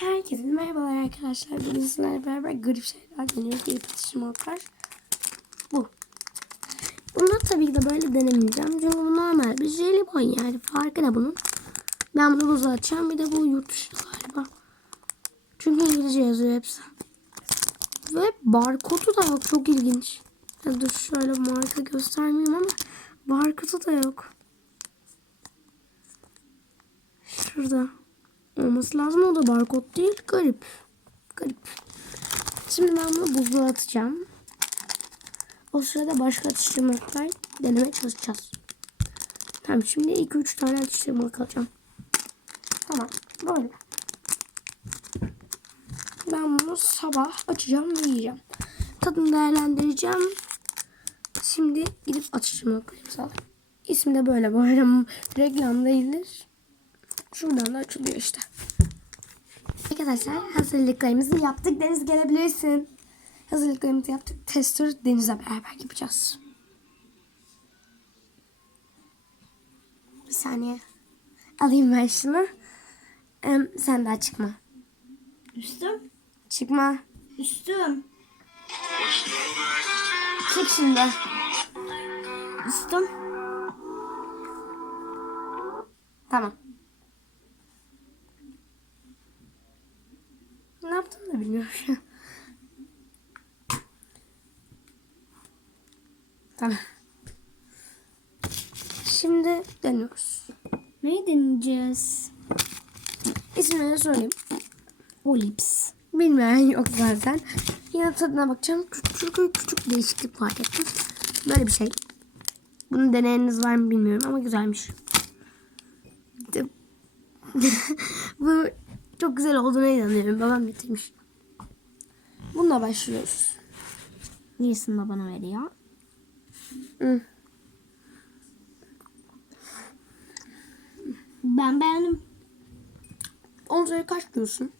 Herkese merhabalar arkadaşlar. Bugün sizlerle beraber garip şeyler deniyoruz. Garip atıştırmalıklar. Bu. Bunu tabii ki de böyle denemeyeceğim. Çünkü bu normal bir jelibon yani. Farkı ne bunun? Ben bunu buza açacağım. Bir de bu yurt dışı galiba. Çünkü İngilizce yazıyor hepsi. Ve barkodu da yok. Çok ilginç. Ya dur şöyle marka göstermeyeyim ama barkodu da yok. Şurada olması lazım. O da barkod değil. Garip. Garip. Şimdi ben bunu buzluğa atacağım. O sırada başka atıştırmalıklar denemeye çalışacağız. Tamam şimdi 2-3 tane atıştırmalık alacağım. Tamam. Böyle. Ben bunu sabah açacağım ve yiyeceğim. Tadını değerlendireceğim. Şimdi gidip atıştırmalıklarımızı alayım. İsmi de böyle. Bu arada reklam değildir. Şuradan da açılıyor işte. Arkadaşlar hazırlıklarımızı yaptık. Deniz gelebilirsin. Hazırlıklarımızı yaptık. Tester Deniz'le beraber yapacağız. Bir saniye. Alayım ben şunu. Em, sen daha çıkma. Üstüm. Çıkma. Üstüm. Çık şimdi. Üstüm. Tamam. Ne yaptığını da bilmiyorum şu an. Tamam. Şimdi deniyoruz. Neyi deneyeceğiz? İsmini söyleyeyim. Olips. Bilmeyen yok zaten. Yine tadına bakacağım. Küçük küçük değişiklik fark ettim. Böyle bir şey. Bunu deneyeniniz var mı bilmiyorum ama güzelmiş. Bu çok güzel olduğuna inanıyorum. Babam getirmiş. Bununla başlıyoruz. Niyesini de bana veriyor. Hı. Ben beğendim. On üzeri kaç diyorsun?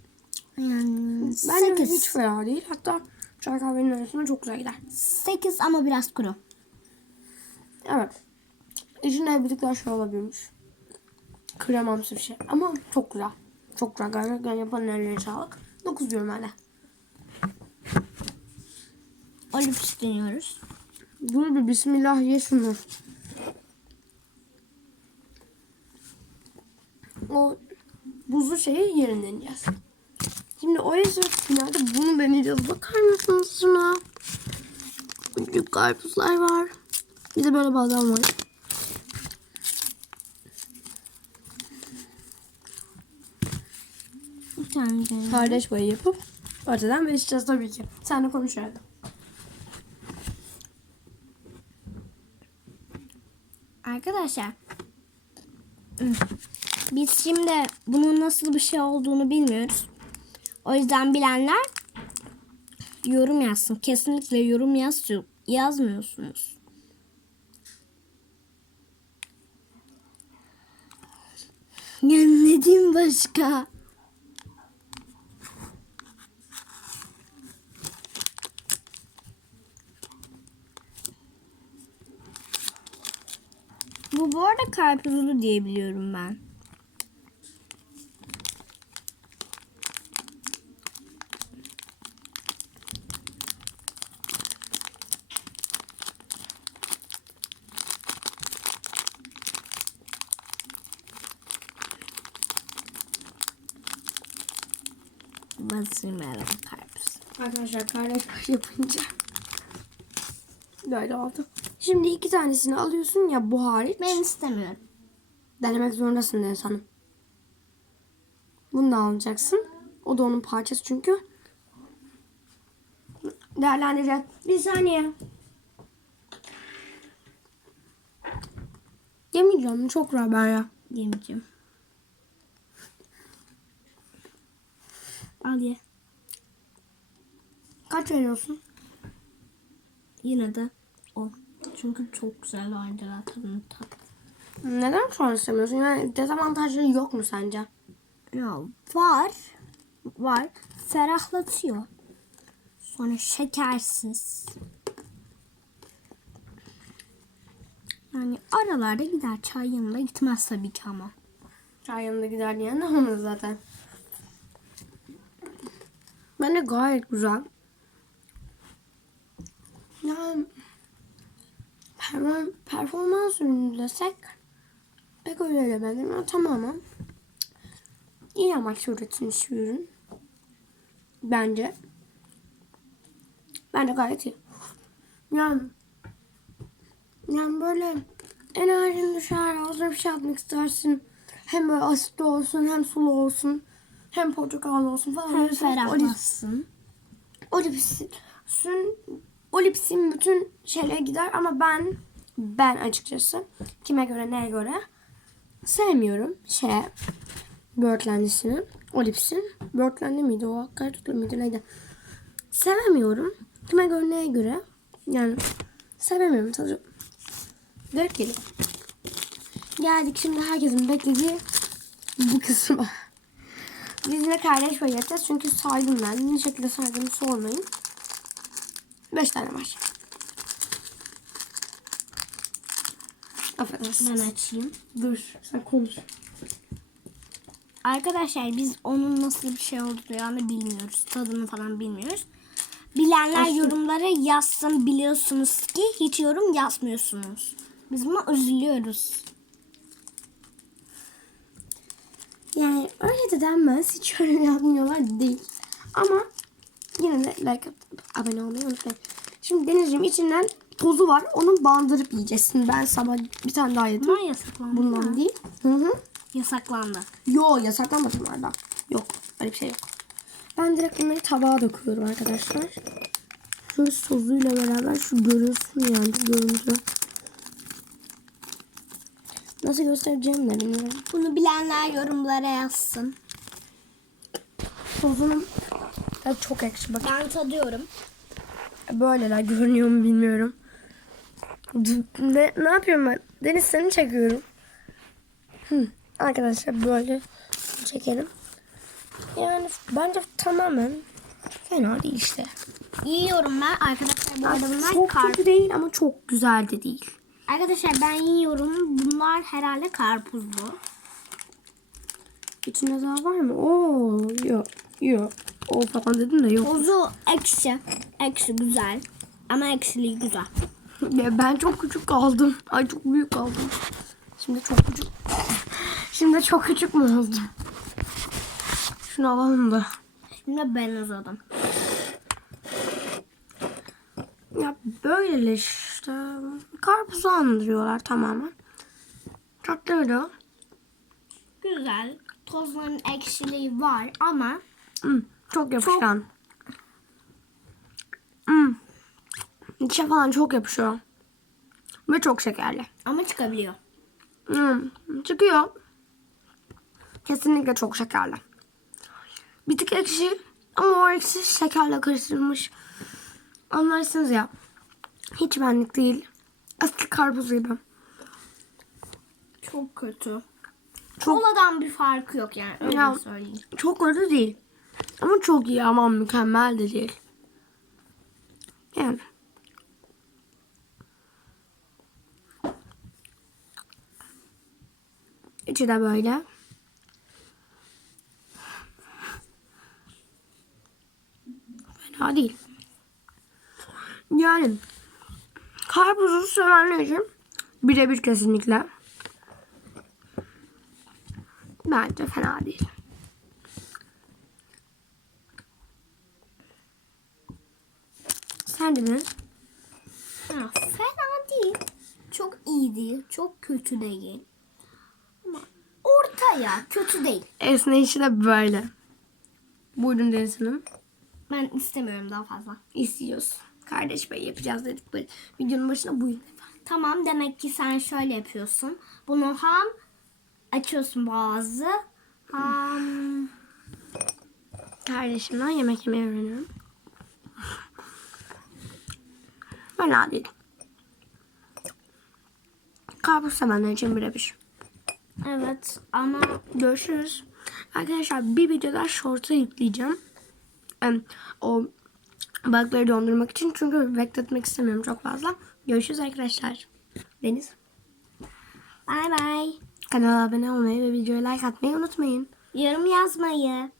Yani Bence hiç 8. fena değil. Hatta çay kahvenin arasında çok güzel gider. 8 ama biraz kuru. Evet. İçinde bir tık daha şey olabilirmiş. Kremamsı bir şey. Ama çok güzel. Çok güzel. Gerçekten yapan ellerine sağlık. 9 diyorum de. Olips deniyoruz. Dur bir bismillah ye şunu. O buzlu şeyi yerine deneyeceğiz. Şimdi o yüzden finalde bunu deneyeceğiz. Bakar mısınız şuna? Küçük karpuzlar var. Bir de böyle badem var. Bir tane deniyorum. Kardeş payı yapıp ortadan verişeceğiz tabii ki. Sen de konuş orada. Arkadaşlar. Biz şimdi bunun nasıl bir şey olduğunu bilmiyoruz. O yüzden bilenler yorum yazsın. Kesinlikle yorum yaz yazmıyorsunuz. Ya ne diyeyim başka? Arada karpuzlu diye biliyorum ben. Basırmayalım karpuz. Arkadaşlar payı yapınca böyle oldu. Şimdi iki tanesini alıyorsun ya bu hariç. Ben istemiyorum. Denemek zorundasın Deniz Hanım. Bunu da alacaksın. O da onun parçası çünkü. Değerlendireceğiz. Bir saniye. Yemeyeceğim. Çok rahat ben ya. Yemeyeceğim. Al ye. Kaç veriyorsun? Yine de o. Çünkü çok güzel Angela tadını tat. Neden şu an istemiyorsun? Yani dezavantajları yok mu sence? Ya var. Var. Ferahlatıyor. Sonra şekersiz. Yani aralarda gider. Çay yanında gitmez tabii ki ama. Çay yanında gider diyen de olmadı zaten. Bence gayet güzel. Yani perform- performans ürünü desek pek öyle demedim. ama Tamamen iyi amaçla üretilmiş bir ürün. Bence. Bence gayet iyi. Yani yani böyle enerjin düşer, ağzına bir şey atmak istersin. Hem böyle asitli olsun, hem sulu olsun, hem portakal olsun falan. Hem ferahlasın. o lipsin, o lipsin bütün şeylere gider ama ben ben açıkçası kime göre neye göre sevmiyorum şey Birdland'isini. O lipsin. Birdland'i miydi o? Kartutlu muydu neydi? Sevemiyorum. Kime göre neye göre yani sevemiyorum tadı. Garip geliyor. Geldik şimdi herkesin beklediği bu kısma. Biz yine kardeş payı yapacağız çünkü saydım ben. Ne şekilde saydığımı sormayın. 5 tane var. Affedersin. Ben açayım. Dur sen konuş. Arkadaşlar biz onun nasıl bir şey olduğunu bilmiyoruz. Tadını falan bilmiyoruz. Bilenler Aşkım. yorumlara yazsın. Biliyorsunuz ki hiç yorum yazmıyorsunuz. Biz buna üzülüyoruz. Yani öyle de denmez. Hiç öyle yapmıyorlar değil. Ama yine de like abone olmayı unutmayın. Şimdi Denizciğim içinden tozu var. Onu bandırıp yiyeceksin. Ben sabah bir tane daha yedim. Bunlar yasaklandı. Bundan mı? değil. Hı hı. Yasaklandı. Yo yasaklanmadı bunlardan. Yok. Öyle bir şey yok. Ben direkt bunları tabağa döküyorum arkadaşlar. Şöyle sozuyla beraber şu görünsün yani görüntü. Nasıl göstereceğim de bilmiyorum. Bunu bilenler yorumlara yazsın. Sozunun ya çok ekşi bak. Ben tadıyorum. Böyleler görünüyor mu bilmiyorum. Ne, ne yapıyorum ben? Deniz seni çekiyorum. Hı. Arkadaşlar böyle çekelim. Yani bence tamamen fena değil işte. Yiyorum ben. Arkadaşlar bu arada bunlar çok kar- kötü değil ama çok güzel de değil. Arkadaşlar ben yiyorum. Bunlar herhalde karpuzlu. İçinde daha var mı? Oo yok yok. O falan dedim de yok. Tozu ekşi. Ekşi güzel. Ama ekşiliği güzel. Ya ben çok küçük kaldım. Ay çok büyük kaldım. Şimdi çok küçük. Şimdi çok küçük mü oldum? Şunu alalım da. Şimdi ben uzadım. Ya böyle işte karpuzu andırıyorlar tamamen. Tatlıydı. Güzel. Tozların ekşiliği var ama Hmm, çok yapışkan. Hmm. İçe falan çok yapışıyor. Ve çok şekerli. ama çıkabiliyor. Hmm, çıkıyor. Kesinlikle çok şekerli. Bir tık ekşi ama o ekşi şekerle karıştırılmış. Anlarsınız ya. Hiç benlik değil. Eski karpuz gibi. Çok kötü. Çok- Koladan bir farkı yok yani öyle Ya. söyleyeyim. Çok kötü değil. Ama çok iyi ama mükemmel de değil. Yani. İçi de böyle. Fena değil. Yani karpuzu sevenler için birebir kesinlikle. Bence fena değil. Sence ne? Ha, fena değil. Çok iyi değil. Çok kötü değil. Ama ortaya kötü değil. Esneyişi de böyle. Buyurun Deniz Hanım. Ben istemiyorum daha fazla. İstiyoruz. Kardeş Bey yapacağız dedik böyle. Videonun başına buyurun efendim. Tamam demek ki sen şöyle yapıyorsun. Bunu ham açıyorsun boğazı. Ham Kardeşimden yemek yemeyi öğreniyorum. Fena değil. Karpuz sevenler için birebir. Evet ama Görüşürüz. Arkadaşlar bir video daha short'a yükleyeceğim. O balıkları dondurmak için. Çünkü bekletmek istemiyorum çok fazla. Görüşürüz arkadaşlar. Deniz. bay bay. Kanala abone olmayı ve videoya like atmayı unutmayın. Yorum yazmayı.